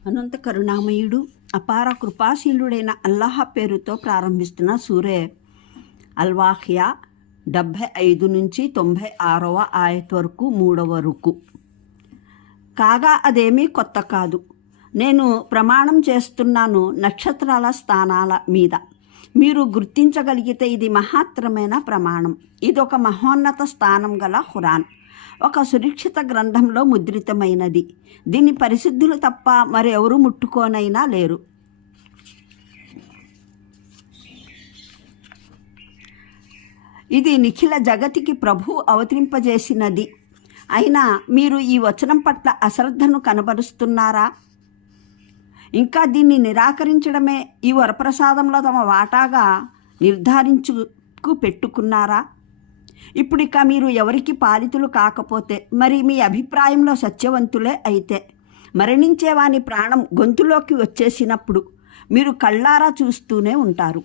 అనంత కరుణామయుడు అపార కృపాశీలుడైన అల్లాహ్ పేరుతో ప్రారంభిస్తున్న సూరే అల్వాఖియా 75 నుంచి 96వ ఆయత్ వరకు 3వ రుకు. కాగా అదేమీ కొత్త కాదు. నేను ప్రమాణం చేస్తున్నాను నక్షత్రాల స్థానాల మీద. మీరు గుర్తించగలిగితే ఇది మహత్తరమైన ప్రమాణం. ఇదొక మహోన్నత స్థానం గల ఖురాన్, ఒక సురక్షిత గ్రంథంలో ముద్రితమైనది. దీని పరిశుద్ధులు తప్ప మరెవరూ ముట్టుకోనైనా లేరు. ఇది నిఖిల జగతికి ప్రభు అవతరింపజేసినది. అయినా మీరు ఈ వచనం పట్ల అశ్రద్ధను కనబరుస్తున్నారా? ఇంకా దీన్ని నిరాకరించడమే ఈ వరప్రసాదంలో తమ వాటాగా నిర్ధారించుకు పెట్టుకున్నారా? ఇప్పుడిక మీరు ఎవరికి పాలితులు కాకపోతే మరి మీ అభిప్రాయంలో సత్యవంతులే అయితే, మరణించేవాని ప్రాణం గొంతులోకి వచ్చేసినప్పుడు మీరు కళ్ళారా చూస్తూనే ఉంటారు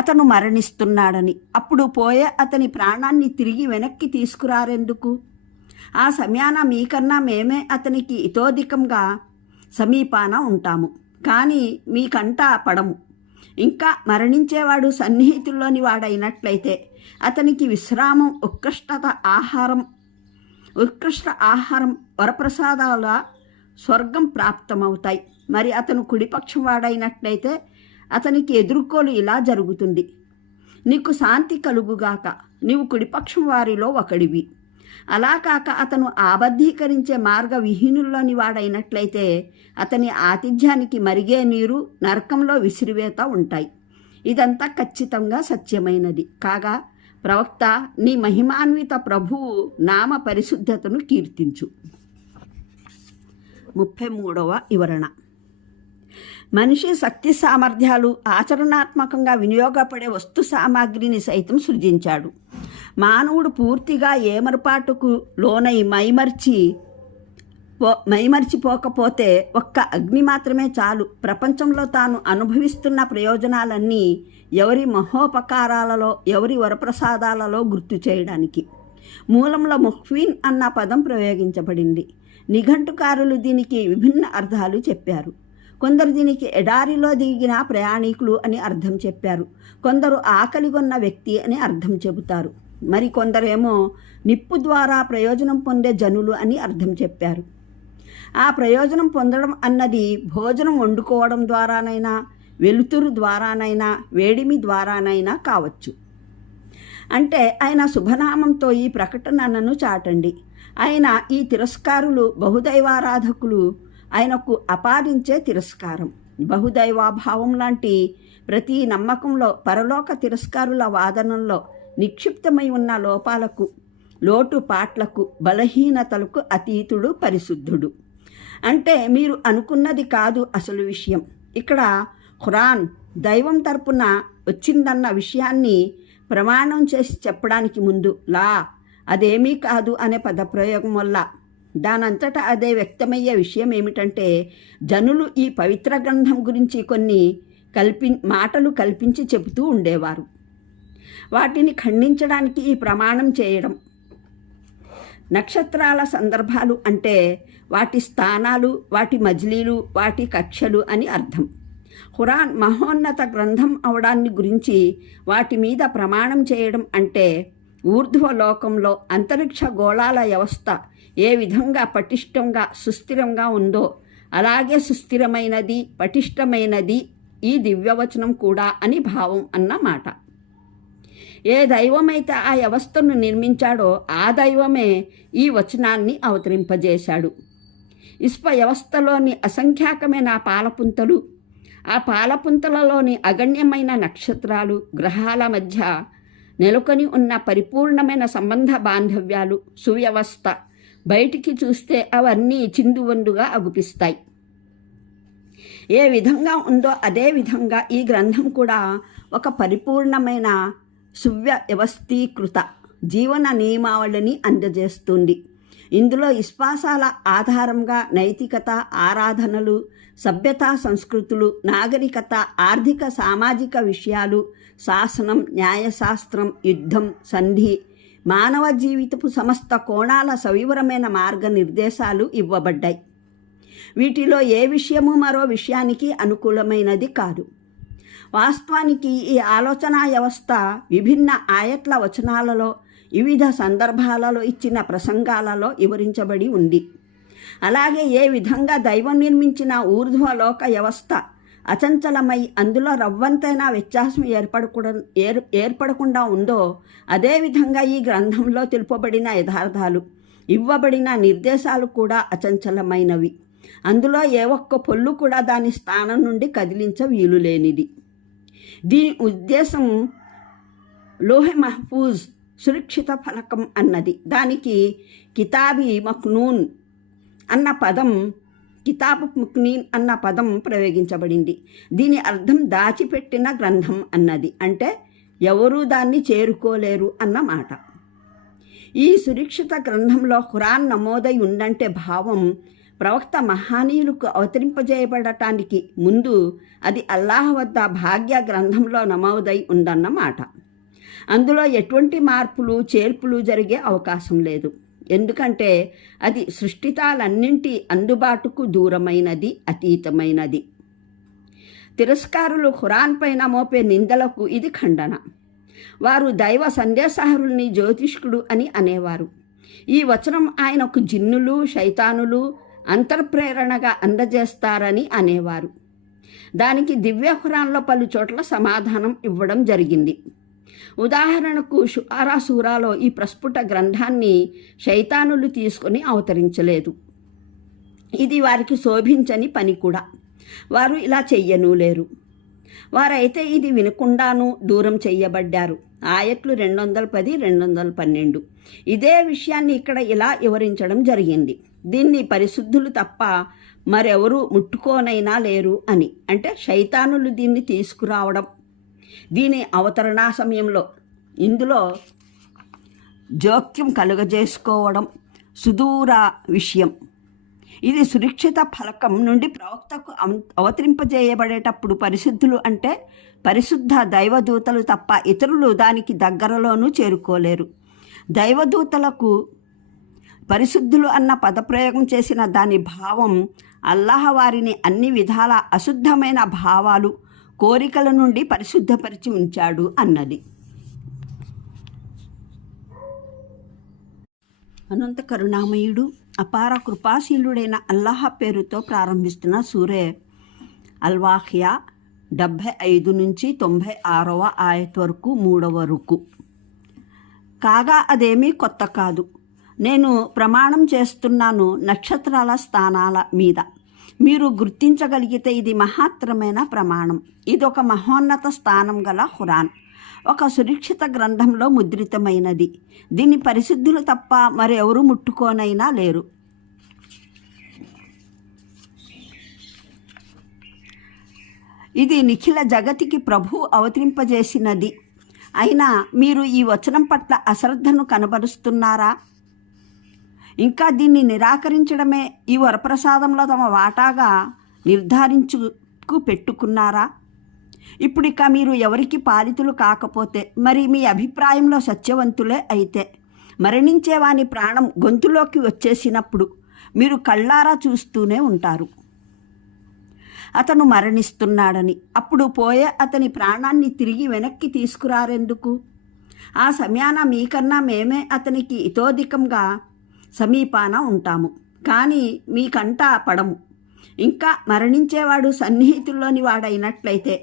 అతను మరణిస్తున్నాడని. అప్పుడు పోయే అతని ప్రాణాన్ని తిరిగి వెనక్కి తీసుకురారెందుకు? ఆ సమయాన మీకన్నా మేమే అతనికి ఇతోధికంగా సమీపాన ఉంటాము, కానీ మీకంట పడము. ఇంకా మరణించేవాడు సన్నిహితుల్లోని వాడైనట్లయితే అతనికి విశ్రామం, ఉత్కృష్ట ఆహారం, వరప్రసాదాల స్వర్గం ప్రాప్తమవుతాయి. మరి అతను కుడిపక్షం వాడైనట్లయితే అతనికి ఎదుర్కోలు ఇలా జరుగుతుంది: నీకు శాంతి కలుగుగాక, నీవు కుడిపక్షం వారిలో ఒకడివి. అలా కాక అతను ఆబద్ధీకరించే మార్గ విహీనుల్లోని వాడైనట్లయితే అతని ఆతిథ్యానికి మరిగే నీరు, నరకంలో విసిరివేత ఉంటాయి. ఇదంతా ఖచ్చితంగా సత్యమైనది. కాగా ప్రవక్త, నీ మహిమాన్విత ప్రభువు నామ పరిశుద్ధతను కీర్తించు. 33వ వివరణ. మనిషి శక్తి సామర్థ్యాలు ఆచరణాత్మకంగా వినియోగపడే వస్తు సామాగ్రిని సైతం సృజించాడు. మానవుడు పూర్తిగా ఏమరపాటుకు లోనై మైమర్చిపోకపోతే ఒక్క అగ్ని మాత్రమే చాలు ప్రపంచంలో తాను అనుభవిస్తున్న ప్రయోజనాలన్నీ ఎవరి మహోపకారాలలో, ఎవరి వరప్రసాదాలలో గుర్తు చేయడానికి. మూలంలో ముఖ్వీన్ అన్న పదం ప్రయోగించబడింది. నిఘంటుకారులు దీనికి విభిన్న అర్థాలు చెప్పారు. కొందరు దీనికి ఎడారిలో దిగిన ప్రయాణికులు అని అర్థం చెప్పారు. కొందరు ఆకలిగొన్న వ్యక్తి అని అర్థం చెబుతారు. మరి కొందరేమో నిప్పు ద్వారా ప్రయోజనం పొందే జనులు అని అర్థం చెప్పారు. ఆ ప్రయోజనం పొందడం అన్నది భోజనం వండుకోవడం ద్వారానైనా, వెలుతురు ద్వారానైనా, వేడిమి ద్వారానైనా కావచ్చు. అంటే ఆయన శుభనామంతో ఈ ప్రకటనను చాటండి. ఆయన ఈ తిరస్కారులు బహుదైవారాధకులు ఆయనకు అపాదించే తిరస్కారం. బహుదైవాభావం లాంటి ప్రతి నమ్మకంలో పరలోక తిరస్కారుల వాదనంలో నిక్షిప్తమై ఉన్న లోపాలకు, లోటుపాట్లకు, బలహీనతలకు అతీతుడు, పరిశుద్ధుడు. అంటే మీరు అనుకున్నది కాదు అసలు విషయం. ఇక్కడ ఖురాన్ దైవం తరపున వచ్చిందన్న విషయాన్ని ప్రమాణం చేసి చెప్పడానికి ముందు అదేమీ కాదు అనే పదప్రయోగం వల్ల దానంతటా అదే వ్యక్తమయ్యే విషయం ఏమిటంటే, జనులు ఈ పవిత్ర గ్రంథం గురించి కొన్ని మాటలు కల్పించి చెబుతూ ఉండేవారు. వాటిని ఖండించడానికి ఈ ప్రమాణం చేయడం. నక్షత్రాల సందర్భాలు అంటే వాటి స్థానాలు, వాటి మజిలీలు, వాటి కక్షలు అని అర్థం. ఖురాన్ మహోన్నత గ్రంథం అవడాన్ని గురించి వాటి మీద ప్రమాణం చేయడం అంటే ఊర్ధ్వ లోకంలో అంతరిక్ష గోళాల వ్యవస్థ ఏ విధంగా పటిష్టంగా, సుస్థిరంగా ఉందో అలాగే సుస్థిరమైనది, పటిష్టమైనది ఈ దివ్యవచనం కూడా అని భావం అన్నమాట. ఏ దైవమైతే ఆ వ్యవస్థను నిర్మించాడో ఆ దైవమే ఈ వచనాన్ని అవతరింపజేశాడు. ఇస్ప వ్యవస్థలోని అసంఖ్యాకమైన పాలపుంతలు, ఆ పాలపుంతలలోని అగణ్యమైన నక్షత్రాలు, గ్రహాల మధ్య నెలకొని ఉన్న పరిపూర్ణమైన సంబంధ బాంధవ్యాలు, సువ్యవస్థ బయటికి చూస్తే అవన్నీ చిందువందుగా అగుపిస్తాయి. ఏ విధంగా ఉందో అదే విధంగా ఈ గ్రంథం కూడా ఒక పరిపూర్ణమైన సువ్యవస్థీకృత జీవన నియమావళిని అందజేస్తుంది. ఇందులో విశ్వాసాల ఆధారంగా నైతికత, ఆరాధనలు, సభ్యతా సంస్కృతులు, నాగరికత, ఆర్థిక సామాజిక విషయాలు, శాసనం, న్యాయశాస్త్రం, యుద్ధం, సంధి, మానవ జీవితపు సమస్త కోణాల సవివరమైన మార్గనిర్దేశాలు ఇవ్వబడ్డాయి. వీటిలో ఏ విషయము మరో విషయానికి అనుకూలమైనది కాదు. వాస్తవానికి ఈ ఆలోచనా వ్యవస్థ విభిన్న ఆయట్ల వచనాలలో వివిధ సందర్భాలలో ఇచ్చిన ప్రసంగాలలో వివరించబడి ఉంది. అలాగే ఏ విధంగా దైవం నిర్మించిన ఊర్ధ్వలోక వ్యవస్థ అచంచలమై అందులో రవ్వంతైనా వ్యత్యాసం ఏర్పడకుండా ఉందో, అదేవిధంగా ఈ గ్రంథంలో తెలుపబడిన యథార్థాలు, ఇవ్వబడిన నిర్దేశాలు కూడా అచంచలమైనవి. అందులో ఏ ఒక్క పొల్లు కూడా దాని స్థానం నుండి కదిలించ వీలు లేనిది. దీని ఉద్దేశం లోహె మహఫూజ్ సురక్షిత ఫలకం అన్నది. దానికి కితాబీ మక్నూన్ అన్న పదం ప్రయోగించబడింది. దీని అర్థం దాచిపెట్టిన గ్రంథం అన్నది. అంటే ఎవరూ దాన్ని చేరుకోలేరు అన్నమాట. ఈ సురక్షిత గ్రంథంలో ఖురాన్ నమోదై ఉందంటే భావం ప్రవక్త మహానీయులకు అవతరింపజేయబడటానికి ముందు అది అల్లాహ్ వద్ద భాగ్య గ్రంథంలో నమోదై ఉందన్నమాట. అందులో ఎటువంటి మార్పులు చేర్పులు జరిగే అవకాశం లేదు. ఎందుకంటే అది సృష్టితాలన్నింటి అందుబాటుకు దూరమైనది, అతీతమైనది. తిరస్కారులు ఖురాన్ పైన మోపే నిందలకు ఇది ఖండన. వారు దైవ సందేశహరుల్ని జ్యోతిష్కుడు అని అనేవారు. ఈ వచనం ఆయనకు జిన్నులు, శైతానులు అంతర్ప్రేరణగా అందజేస్తారని అనేవారు. దానికి దివ్య ఖురాన్లో పలు చోట్ల సమాధానం ఇవ్వడం జరిగింది. ఉదాహరణకు షుఆరా సూరాలో ఈ ప్రస్ఫుట గ్రంథాన్ని శైతానులు తీసుకొని అవతరించలేదు. ఇది వారికి శోభించని పని కూడా. వారు ఇలా చెయ్యనూ లేరు. వారైతే ఇది వినకుండాను దూరం చెయ్యబడ్డారు. ఆయట్లు 210, 212. ఇదే విషయాన్ని ఇక్కడ ఇలా వివరించడం జరిగింది. దీన్ని పరిశుద్ధులు తప్ప మరెవరూ ముట్టుకోనైనా లేరు అని. అంటే శైతానులు దీన్ని తీసుకురావడం, దీని అవతరణా సమయంలో ఇందులో జోక్యం కలుగజేసుకోవడం సుదూర విషయం. ఇది సురక్షిత ఫలకం నుండి ప్రవక్తకు అవతరింపజేయబడేటప్పుడు పరిశుద్ధులు అంటే పరిశుద్ధ దైవదూతలు తప్ప ఇతరులు దానికి దగ్గరలోనూ చేరుకోలేరు. దైవదూతలకు పరిశుద్ధులు అన్న పదప్రయోగం చేసిన దాని భావం అల్లాహ్ వారిని అన్ని విధాల అశుద్ధమైన భావాలు, కోరికల నుండి పరిశుద్ధపరిచి ఉంచాడు అన్నది. అనంత కరుణామయుడు, అపార కృపాశీలుడైన అల్లాహ్ పేరుతో ప్రారంభిస్తున్న సూరే అల్వాఖియా 75 నుంచి 96వ ఆయత్ వరకు 3వ రుకు. కాగా అదేమీ కొత్త కాదు. నేను ప్రమాణం చేస్తున్నాను నక్షత్రాల స్థానాల మీద. మీరు గుర్తించగలిగితే ఇది మహత్తరమైన ప్రమాణం. ఇది ఒక మహోన్నత స్థానం గల ఖురాన్, ఒక సురక్షిత గ్రంథంలో ముద్రితమైనది. దీన్ని పరిశుద్ధులు తప్ప మరెవరూ ముట్టుకోనైనా లేరు. ఇది నిఖిల జగతికి ప్రభు అవతరింపజేసినది. అయినా మీరు ఈ వచనం పట్ల అశ్రద్ధను కనబరుస్తున్నారా? ఇంకా దీన్ని నిరాకరించడమే ఈ వరప్రసాదంలో తమ వాటాగా నిర్ధారించుకు పెట్టుకున్నారా? ఇప్పుడిక మీరు ఎవరికి పాలితులు కాకపోతే మరి మీ అభిప్రాయంలో సత్యవంతులే అయితే, మరణించేవాని ప్రాణం గొంతులోకి వచ్చేసినప్పుడు మీరు కళ్ళారా చూస్తూనే ఉంటారు. అతను మరణిస్తున్నాడని, అప్పుడు పోయే అతని ప్రాణాన్ని తిరిగి వెనక్కి తీసుకురారెందుకు? ఆ సమయాన మీకన్నా మేమే అతనికి ఇతోధికంగా సమీపాన ఉంటాము, కానీ మీకంట పడము. ఇంకా మరణించేవాడు సన్నిహితుల్లోని వాడైనట్లయితే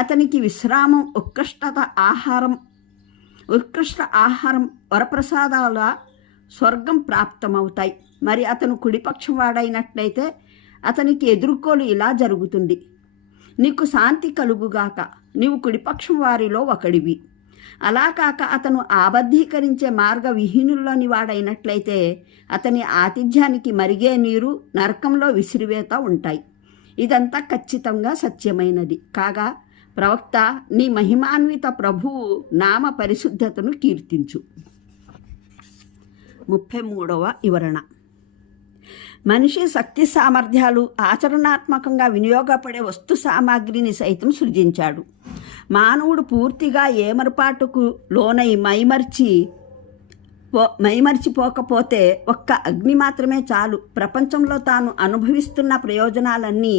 అతనికి విశ్రామం, ఉత్కృష్ట ఆహారం, వరప్రసాదాల స్వర్గం ప్రాప్తమవుతాయి. మరి అతను కుడిపక్షం వాడైనట్లయితే అతనికి ఎదుర్కోలు ఇలా జరుగుతుంది: నీకు శాంతి కలుగుగాక, నీవు కుడిపక్షం వారిలో ఒకడివి. అలా కాక అతను ఆబద్ధీకరించే మార్గ విహీనుల్లోని వాడైనట్లయితే అతని ఆతిథ్యానికి మరిగే నీరు, నరకంలో విసిరివేత ఉంటాయి. ఇదంతా ఖచ్చితంగా సత్యమైనది. కాగా ప్రవక్త, నీ మహిమాన్విత ప్రభువు నామ పరిశుద్ధతను కీర్తించు. 33వ వివరణ. మనిషి శక్తి సామర్థ్యాలు ఆచరణాత్మకంగా వినియోగపడే వస్తు సామాగ్రిని సైతం సృజించాడు. మానవుడు పూర్తిగా ఏమరపాటుకు లోనై మైమర్చి మైమరిచిపోకపోతే ఒక్క అగ్ని మాత్రమే చాలు ప్రపంచంలో తాను అనుభవిస్తున్న ప్రయోజనాలన్నీ